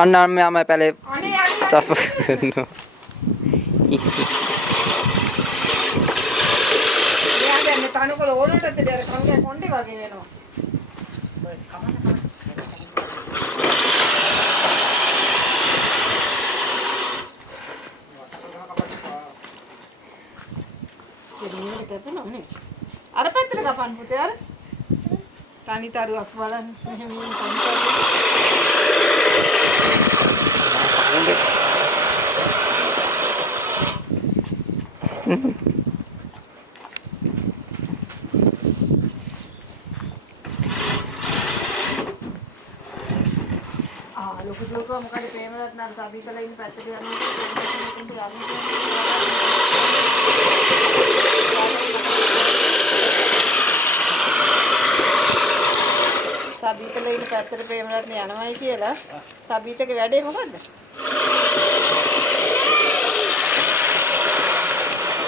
අන්න මෙයාම පැලේ තප කරනවා. මෙයා දැන් තනකොළ ඕනටද දෙයක් කංගේ කොණ්ඩේ වගේ වෙනවා. අර පැත්තට කපන්න පුතේ අර තනිතරුවක් බලන්න මෙහෙම ලොකු ලොකු මොකද ප්‍රේමරත් නම් සබීතලා ඉන්න පැත්තට යනවා සබීතලා ඉන්න පැත්තට ප්‍රේමරත් යනවායි කියලා සබීතගේ වැඩේ මොකද්ද?